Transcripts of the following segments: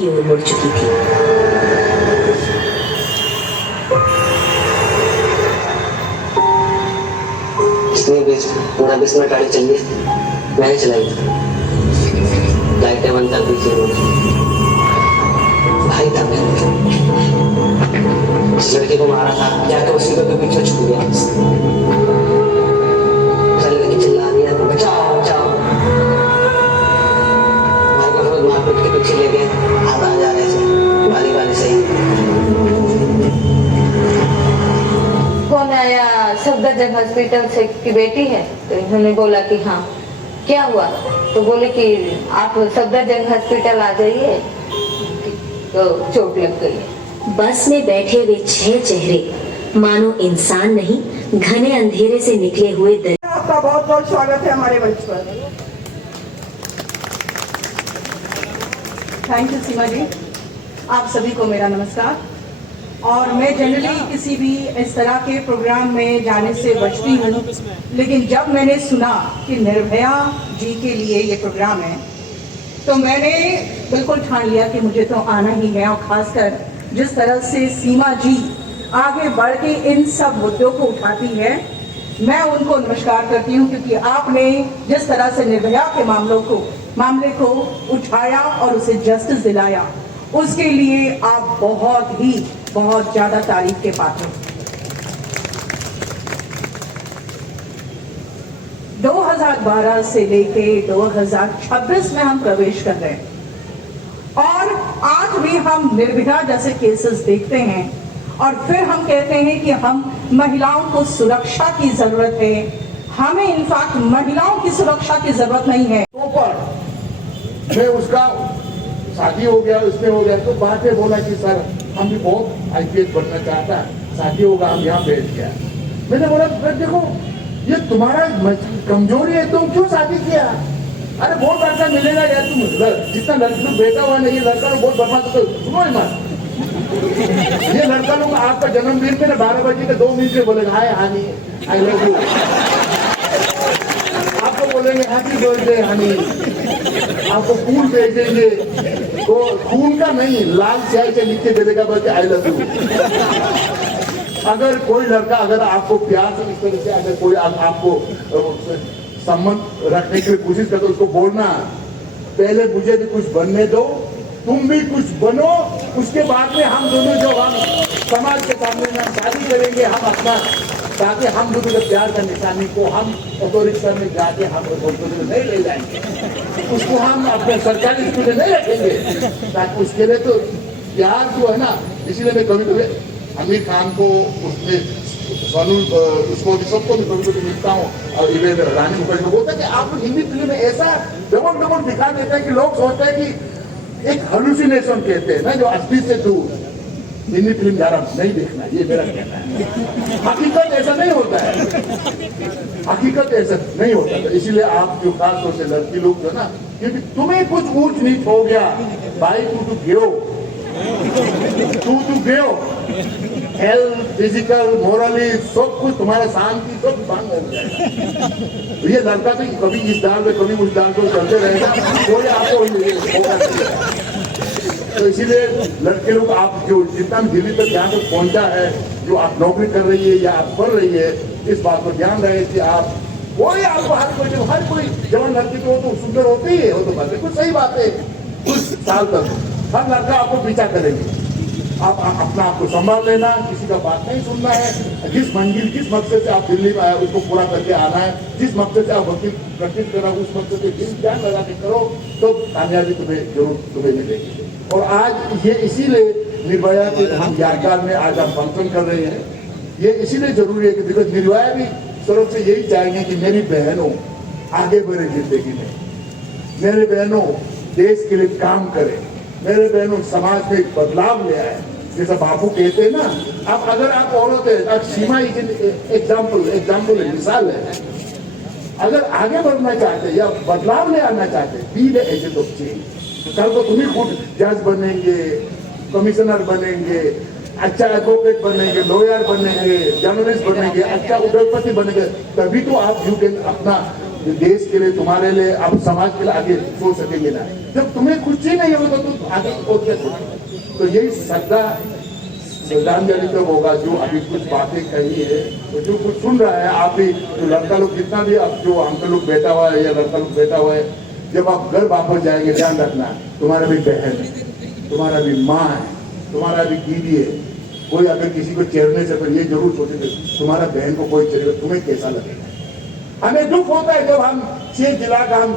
की ओर मुड़ चुकी थी। इसलिए बीच पूरा 20 मिनट गाड़ी चली मैंने चलाई थी। लाइटें बंद कर दी थी। भाई था मैं, इस लड़के को मारा था जाके उसी को पीछे छूट गया। लड़की चिल्ला रही है बचाओ बचाओ। भाई को रोज मारपीट के पीछे ले गए, हाथ आ जा रहे थे बारी बारी से ही। कौन आया? सफदरजंग हॉस्पिटल से की बेटी है। तो इन्होंने बोला कि हाँ। क्या हुआ? तो बोले कि आप सफदरजंग हॉस्पिटल आ जाइए, तो चोट लग गई है। बस में बैठे वे 6 चेहरे मानो इंसान नहीं, घने अंधेरे से निकले हुए आपका बहुत बहुत स्वागत है हमारे मंच पर। थैंक यू सीमा जी। आप सभी को मेरा नमस्कार। और मैं जनरली किसी भी इस तरह के प्रोग्राम में जाने से बचती हूँ, लेकिन जब मैंने सुना कि निर्भया जी के लिए ये प्रोग्राम है तो मैंने बिल्कुल ठान लिया कि मुझे तो आना ही है। और खासकर जिस तरह से सीमा जी आगे बढ़ के इन सब मुद्दों को उठाती है, मैं उनको नमस्कार करती हूँ, क्योंकि आपने जिस तरह से निर्भया के मामले को उठाया और उसे जस्टिस दिलाया, उसके लिए आप बहुत ज्यादा तारीफ के पात्र हो। 2012 से लेके 2026 में हम प्रवेश कर रहे हैं और आज भी हम निर्भया जैसे केसेस देखते हैं और फिर हम कहते हैं कि हम महिलाओं को सुरक्षा की जरूरत है। हमें इनफैक्ट महिलाओं की सुरक्षा की जरूरत नहीं है। तो पर मैं उसका शादी हो गया, उसमें हो गया, तो बाद में बोला कि सर हम भी बहुत IPS बनना चाहता है, शादी होगा, हम यहाँ बैठ गया। मैंने बोला देखो ये तुम्हारा कमजोरी है, तुम क्यों शादी किया? अरे बहुत लड़का मिलेगा यार, तुम जितना लड़का बेटा हुआ नहीं, ये लड़का लोग बहुत बर्बाद होते। सुनो ईमान, ये लड़का लोग आपका जन्मदिन में 12 बजे के 2 मिनट में बोलेगा हाय हनी आई लव यू, आपको बोलेंगे हैप्पी बर्थडे हनी, आपको फूल भेजेंगे, तो खून का नहीं लाल स्याही से लिख के दे देगा बल्कि आई लव यू। अगर कोई लड़का अगर आपको प्यार से इस तरह से अगर कोई आपको संबंध रखने की कोशिश करते, उसको बोलना पहले मुझे भी कुछ बनने दो, तुम भी कुछ बनो, उसके बाद में हम दोनों जो हम समाज के सामने हम शादी करेंगे, हम अपना, ताकि हम दोनों के प्यार का निशानी को हम अथॉरिटी में जाके हम नहीं ले जाएंगे, उसको हम अपने सरकारी स्कूल में नहीं रखेंगे, ताकि उसके लिए तो प्यार जो है ना। इसीलिए मैं कभी कभी आमिर खान को, उसमें सोनू, उसको भी सबको भी कभी कभी मिलता हूँ, और इवेंट रानी मुखर्जी को बोलता है कि आप हिंदी फिल्म में ऐसा डबल दिखा देते हैं कि लोग सोचते हैं कि एक हेलुसिनेशन कहते हैं ना, जो असली से दूर। हिंदी फिल्म ज़्यादा नहीं देखना, ये मेरा कहना है। हकीकत ऐसा नहीं होता है, हकीकत ऐसा नहीं होता है। इसीलिए आप जो खास तौर से लड़की लोग जो ना, क्योंकि तुम्हें कुछ ऊंच नीच हो गया भाई, तू गयो हेल्थ, फिजिकल, मोरली सब कुछ तुम्हारा शांति सब भंग हो जाएगा। तो ये लड़का तो कभी इस दाल में कभी उस दाल को चलते रहेगा, कोई आपको होगा नहीं। तो इसीलिए लड़के लोग आप जो जितना दिल्ली तक यहाँ तक पहुँचा है, जो आप नौकरी कर रही है या आप पढ़ रही है, इस बात पर ध्यान रहे कि आप कोई आपको हर कोई जवान लड़की तो सुंदर होते ही है, वो तो बात है, कुछ सही बात है। कुछ साल तक हर लड़का आपको पीछा करेंगे, आप अपना आपको संभाल लेना, किसी का बात नहीं सुनना है। जिस मंजिल जिस मकसद से आप दिल्ली में आए उसको पूरा करके आना है, जिस मकसद से आप वकील प्रैक्टिस कर रहे हो उस मकसद से दिल ध्यान लगा के करो, तो कामयाबी तुम्हें मिलेगी। और आज ये इसीलिए निर्भया के हम यादगार में आज हम फंक्शन कर रहे हैं, ये इसीलिए जरूरी है कि देखो निर्भया भी तरफ से यही चाहेंगे कि मेरी बहनों आगे बढ़े जिंदगी में, मेरे बहनों देश के लिए काम करें, मेरे बहनों समाज में बदलाव ले आए। जैसा बापू कहते हैं ना, अब अगर आप औरत है, अब सीमा एग्जाम्पल मिसाल है, अगर आगे बढ़ना चाहते या बदलाव ले आना चाहते, be the agent of change. कल को तुम्हें खुद जज बनेंगे, कमिश्नर बनेंगे, अच्छा एडवोकेट बनेंगे, लॉयर बनेंगे, जर्नलिस्ट बनेंगे, अच्छा उद्योगपति बनेंगे, तभी तो आप यू कैन अपना देश के लिए, तुम्हारे लिए, आप समाज के लिए आगे सोच सकेंगे ना। जब तुम्हें कुछ ही नहीं होगा तो तुम आगे सोच क्या सोचोगे? तो यही श्रद्धांजलि तो होगा जो अभी कुछ बातें कही है, तो जो कुछ सुन रहा है आप भी, तो लड़का लोग जितना भी, अब जो अंकल लोग बैठा हुआ है या लड़का लोग बैठा हुआ है, जब आप घर वापस जाएंगे ध्यान रखना, तुम्हारा भी बहन है, तुम्हारा भी माँ है, तुम्हारा भी दीदी है। कोई अगर किसी को चेड़ने से पहले ये जरूर सोचेंगे तुम्हारा बहन को कोई चेड़े तुम्हें कैसा लगेगा। हमें दुख होता है जब हम 6 जिला का हम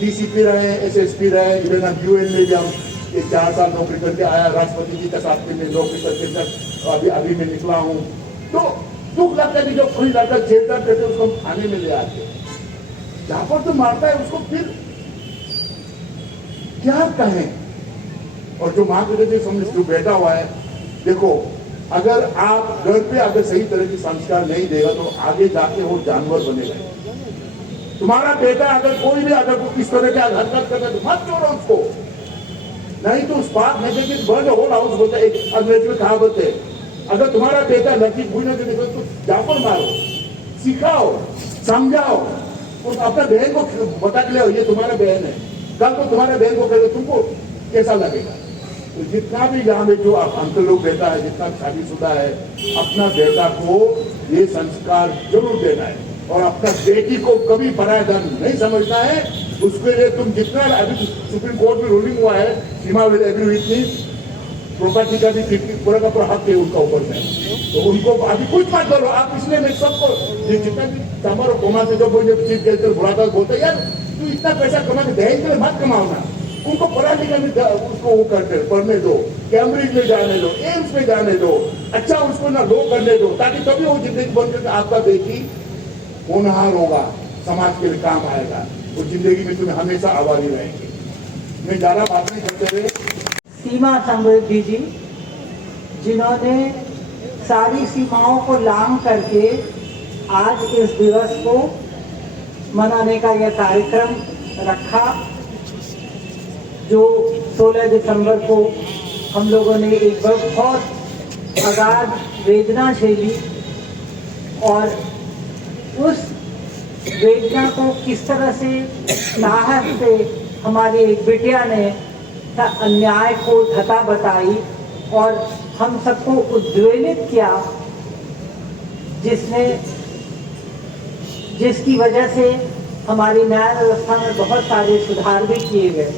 डीसीपी रहे, एसएसपी रहे, इवन हम यूएन में भी हम ये 4 साल नौकरी करके आया, राष्ट्रपति जी का साथ में नौकरी करके अभी मैं निकला हूँ, तो दुख लगता है कि जो कोई लड़का जेलदार करके उसको थाने में ले आते, जहां पर तो मारता है उसको फिर क्या कहें। और जो माँ के समझ जो बैठा हुआ है, देखो अगर आप घर पे अगर सही तरह की संस्कार नहीं देगा तो आगे जाके वो जानवर बनेगा। तुम्हारा बेटा अगर कोई भी अगर इस तरह की हरकत करता है तो मत छोड़ो उसको, नहीं तो उस बात में देखिए बर्ड होल हाउस होता है, एक अंग्रेजी में कहावत है, अगर तुम्हारा बेटा लड़की भूलने के निकले तो जापर मारो, सिखाओ, समझाओ, उस अपने बहन को बता के ले ये तुम्हारा बहन है, कल को तुम्हारे बहन को कहेगा तुमको कैसा लगेगा। तो जितना भी यहाँ में जो अंकल लोग बेटा है, जितना शादीशुदा है, अपना बेटा को ये संस्कार जरूर देना है और अपना बेटी को कभी पराया धन नहीं समझना है। उसके लिए तुम जितना, अभी सुप्रीम कोर्ट में रूलिंग हुआ है, Seema will agree with me, property का भी पूरा का पूरा हक है उनका ऊपर में, तो उनको अभी कुछ मत करो आप। इसलिए मैं सबको ये जितना भी कमर और कोमा से जो चीज कहते बुलाता बोलते यार तू इतना पैसा कमा के दहेज के लिए मत कमाओ ना, उनको पढ़ा लिखा में उसको वो करते पढ़ने दो, कैम्ब्रिज में जाने दो, एम्स में जाने दो, अच्छा उसको ना लो करने दो, ताकि कभी वो जिंदगी बन करके आपका बेटी होनहार होगा, समाज के लिए काम आएगा, वो जिंदगी में तुम्हें हमेशा आभारी रहेंगे। मैं ज्यादा बात नहीं करते हुए सीमा समृद्धि जी, जिन्होंने सारी सीमाओं को लांघ करके आज इस दिवस को मनाने का यह कार्यक्रम रखा, जो 16 दिसंबर को हम लोगों ने एक बहुत अगाध वेदना झेली और उस वेदना को किस तरह से साहस से हमारी एक बिटिया ने अन्याय को धता बताई और हम सबको उद्वेलित किया, जिसकी वजह से हमारी न्याय व्यवस्था में बहुत सारे सुधार भी किए गए।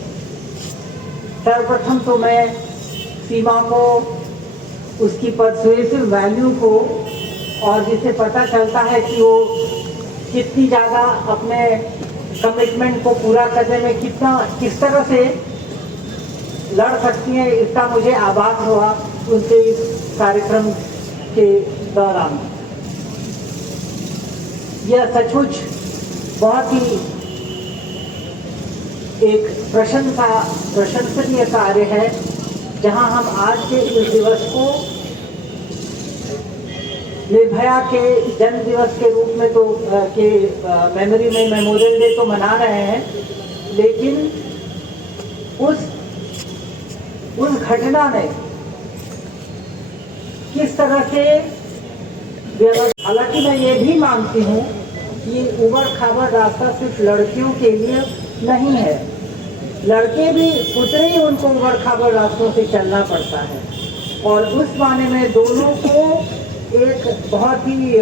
सर्वप्रथम तो मैं सीमा को उसकी परसुएसिव वैल्यू को, और जिससे पता चलता है कि वो कितनी ज़्यादा अपने कमिटमेंट को पूरा करने में किस तरह से लड़ सकती हैं, इसका मुझे आभास हुआ उनके इस कार्यक्रम के दौरान। यह सचमुच बहुत ही एक प्रशंसनीय कार्य है, जहां हम आज के इस दिवस को निर्भया के जन्म दिवस के रूप में तो के मेमोरी में मेमोरियल डे तो मना रहे हैं, लेकिन उस घटना ने किस तरह से, हालांकि मैं ये भी मानती हूँ कि उबड़ खाबड़ रास्ता सिर्फ लड़कियों के लिए नहीं है, लड़के भी उतने ही उनको उबड़ खाबड़ रास्तों से चलना पड़ता है, और उस माने में दोनों को एक बहुत ही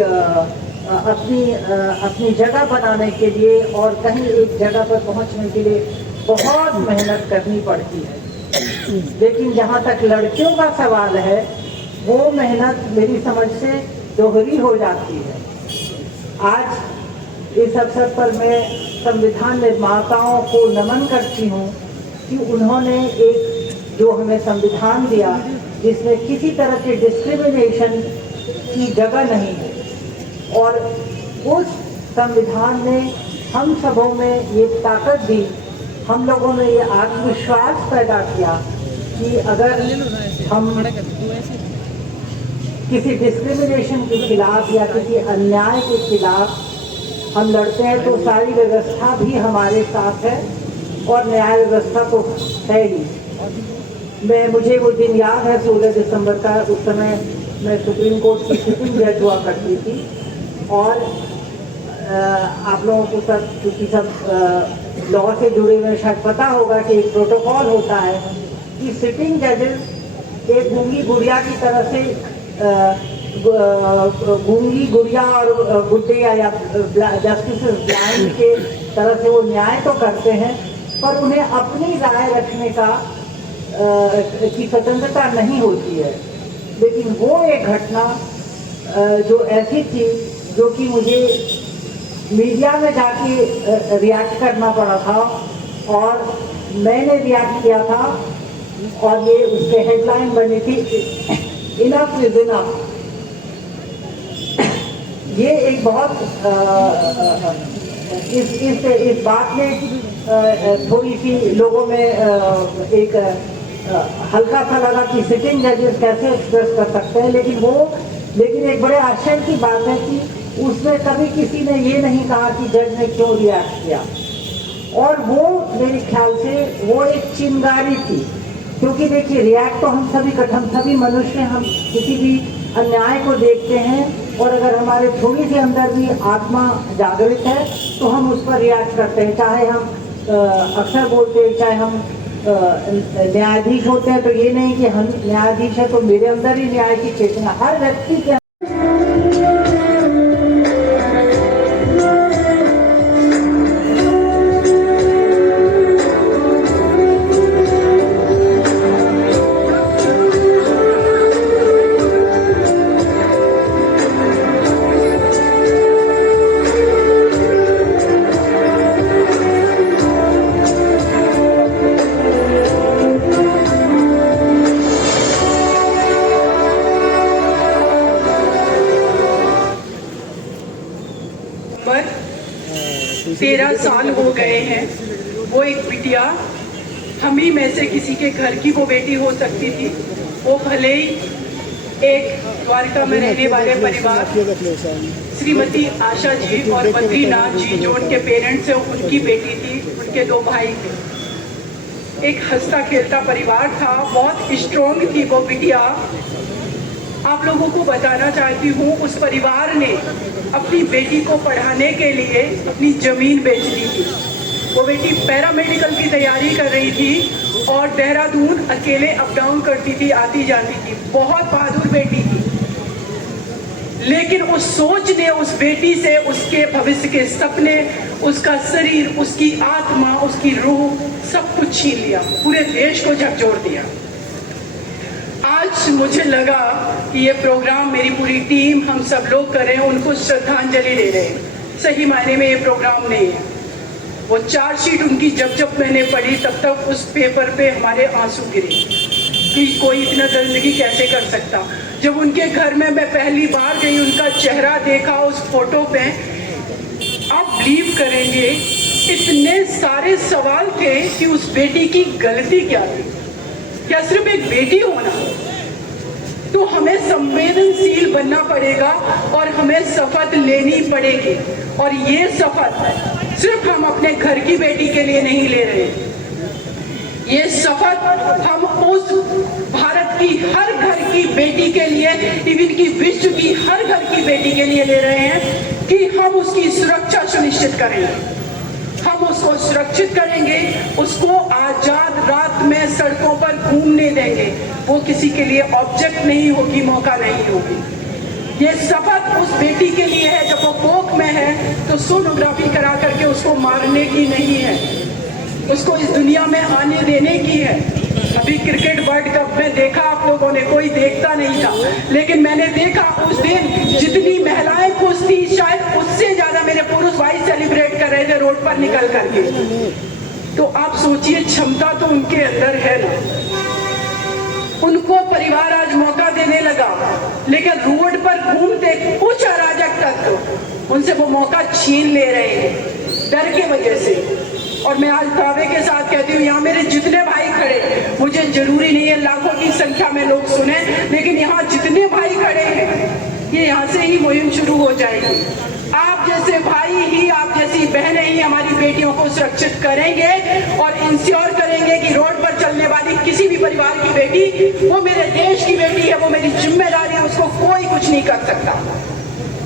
अपनी जगह बनाने के लिए और कहीं एक जगह पर पहुंचने के लिए बहुत मेहनत करनी पड़ती है। लेकिन जहाँ तक लड़कियों का सवाल है, वो मेहनत मेरी समझ से दोहरी हो जाती है। आज इस अवसर पर मैं संविधान निर्माताओं को नमन करती हूँ कि उन्होंने एक जो हमें संविधान दिया जिसमें किसी तरह के डिस्क्रिमिनेशन की जगह नहीं है, और उस संविधान ने हम सबों में ये ताकत दी, हम लोगों में ये आत्मविश्वास पैदा किया कि अगर हम किसी डिस्क्रिमिनेशन के खिलाफ या किसी अन्याय के खिलाफ हम लड़ते हैं तो सारी व्यवस्था भी हमारे साथ है और न्याय व्यवस्था तो है ही। मुझे वो दिन याद है 16 दिसंबर का, उस समय मैं सुप्रीम कोर्ट की सिटिंग जज हुआ करती थी और आप लोगों को सब क्योंकि सब लॉ से जुड़े हुए शायद पता होगा कि एक प्रोटोकॉल होता है कि सिटिंग जजेस एक गूंगी गुड़िया की तरह से गूंगी गुड़िया और गुड्डिया या जस्टिस ब्लाइंड के तरह से वो न्याय तो करते हैं, पर उन्हें अपनी राय रखने का की स्वतंत्रता नहीं होती है। लेकिन वो एक घटना जो ऐसी थी जो कि मुझे मीडिया में जाके रिएक्ट करना पड़ा था, और मैंने रिएक्ट किया था और ये उसके हेडलाइन बनी थी इनफ इज इनफ। ये एक बहुत इस बात में थोड़ी सी लोगों में एक हल्का सा लगा कि सिटिंग जजेस कैसे एक्सप्रेस कर सकते हैं, लेकिन एक बड़े आश्चर्य की बात है कि उसमें कभी किसी ने ये नहीं कहा कि जज ने क्यों रिएक्ट किया। और वो मेरे ख्याल से वो एक चिंगारी थी, क्योंकि देखिए रिएक्ट तो हम सभी मनुष्य, हम किसी भी अन्याय को देखते हैं, और अगर हमारे थोड़ी सी अंदर भी आत्मा जागृत है तो हम उस पर रिएक्ट करते हैं। चाहे हम अक्सर बोलते हैं, चाहे हम न्यायाधीश होते हैं, तो ये नहीं कि हम न्यायाधीश है तो मेरे अंदर ही न्याय की चेतना, हर व्यक्ति के पर 13 साल हो गए हैं। वो एक बिटिया हम ही में से किसी के घर की वो बेटी हो सकती थी। वो भले ही एक द्वारका में रहने वाले परिवार श्रीमती आशा जी और बद्रीनाथ जी जो उनके पेरेंट्स हैं, उनकी बेटी थी, उनके 2 भाई थे। एक हंसता खेलता परिवार था, बहुत स्ट्रॉन्ग थी वो बिटिया। आप लोगों को बताना चाहती हूँ, उस परिवार ने अपनी बेटी को पढ़ाने के लिए अपनी जमीन बेच दी थी। वो बेटी पैरामेडिकल की तैयारी कर रही थी और देहरादून अकेले अप डाउन करती थी, आती जाती थी। बहुत बहादुर बेटी थी, लेकिन उस सोच ने उस बेटी से उसके भविष्य के सपने, उसका शरीर, उसकी आत्मा, उसकी रूह सब कुछ छीन लिया, पूरे देश को झकझोर दिया। आज मुझे लगा कि ये प्रोग्राम मेरी पूरी टीम, हम सब लोग कर रहे हैं, उनको श्रद्धांजलि दे रहे हैं। सही मायने में ये प्रोग्राम नहीं है। वो चार्जशीट उनकी जब मैंने पढ़ी तब उस पेपर पे हमारे आंसू गिरे कि कोई इतना दरिंदगी कैसे कर सकता। जब उनके घर में मैं पहली बार गई, उनका चेहरा देखा उस फोटो पे, आप बिलीव करेंगे इतने सारे सवाल थे कि उस बेटी की गलती क्या थी। क्या सिर्फ एक बेटी होना? तो हमें संवेदनशील बनना पड़ेगा और हमें शपथ लेनी पड़ेगी। और ये शपथ सिर्फ हम अपने घर की बेटी के लिए नहीं ले रहे, ये शपथ हम उस भारत की हर घर की बेटी के लिए, इवन की विश्व की हर घर की बेटी के लिए ले रहे हैं कि हम उसकी सुरक्षा सुनिश्चित करेंगे। हम उसको सुरक्षित करेंगे, उसको आजाद रात में सड़कों पर घूमने देंगे। वो किसी के लिए ऑब्जेक्ट नहीं होगी, मौका नहीं होगी। ये शपथ उस बेटी के लिए है, जब वो कोख में है तो सोनोग्राफी करा करके उसको मारने की नहीं है, उसको इस दुनिया में आने देने की है। अभी क्रिकेट वर्ल्ड कप में देखा आप लोगों ने, कोई देखता नहीं था, लेकिन मैंने देखा उस दिन जितनी महिलाएं खुश थी, शायद उससे ज्यादा मेरे पुरुष भाई सेलिब्रेट कर रहे थे रोड पर निकल करके। तो आप सोचिए, क्षमता तो उनके अंदर है ना। उनको परिवार आज मौका देने लगा, लेकिन रोड पर घूमते कुछ अराजक तत्व उनसे वो मौका छीन ले रहे हैं डर के वजह से। और मैं आज दावे के साथ कहती हूँ, यहाँ मेरे जितने भाई खड़े, मुझे जरूरी नहीं है लाखों की संख्या में लोग सुने, लेकिन यहाँ जितने भाई खड़े हैं, ये यहाँ से ही मुहिम शुरू हो जाएगी। आप जैसे भाई ही, आप जैसी बहनें ही हमारी बेटियों को सुरक्षित करेंगे और इंश्योर करेंगे कि रोड पर चलने वाली किसी भी परिवार की बेटी, वो मेरे देश की बेटी है, वो मेरी जिम्मेदारी है, उसको कोई कुछ नहीं कर सकता।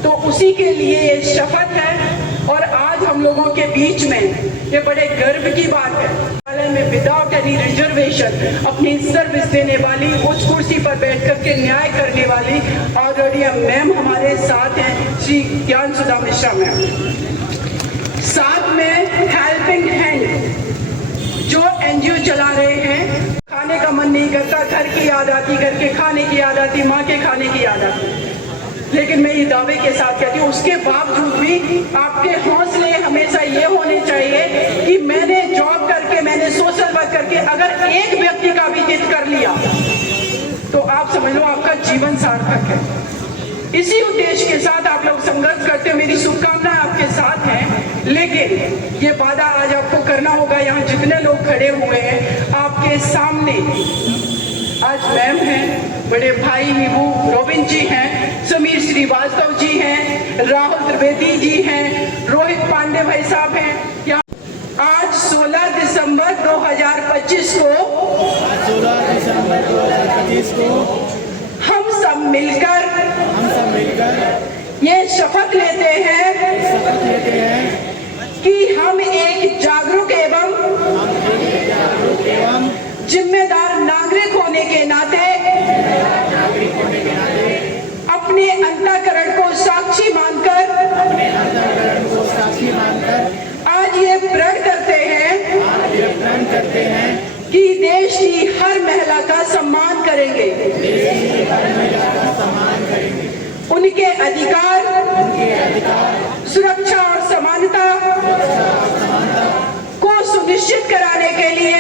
तो उसी के लिए ये शपथ है। और आज हम लोगों के बीच में ये बड़े गर्व की बात है में विदाउट एनी रिजर्वेशन अपनी सर्विस देने वाली, उस कुर्सी पर बैठ करके न्याय करने वाली ऑनरेरियम मैम हमारे साथ हैं, श्री ज्ञान सुधा मिश्रा मैम। साथ में हेल्पिंग हैंड जो एनजीओ चला रहे हैं, खाने का मन नहीं करता, घर की याद आती, घर के खाने की याद आती, माँ के खाने की याद आती, लेकिन मैं ये दावे के साथ कहती हूँ उसके बावजूद भी आपके हौसले हमेशा ये होने चाहिए कि मैंने जॉब करके, मैंने सोशल वर्क करके अगर एक व्यक्ति का भी हित कर लिया तो आप समझ लो आपका जीवन सार्थक है। इसी उद्देश्य के साथ आप लोग संघर्ष करते हो, मेरी शुभकामनाएं आपके साथ हैं। लेकिन ये वादा आज आपको करना होगा, यहाँ जितने लोग खड़े हुए हैं आपके सामने, आज मैम हैं, बड़े भाई विभू रोबिन जी हैं, समीर श्रीवास्तव जी हैं, राहुल त्रिवेदी जी हैं, रोहित पांडे भाई साहब हैं। आज 16 दिसंबर 2025 को हम सब मिलकर ये शपथ लेते हैं कि हम एक जागरूक एवं जिम्मेदार नागरिक होने के नाते अपने अंतःकरण को साक्षी मानकर आज ये प्रण करते हैं कि देश की हर महिला का सम्मान करेंगे, उनके अधिकार, सुरक्षा और समानता को सुनिश्चित कराने के लिए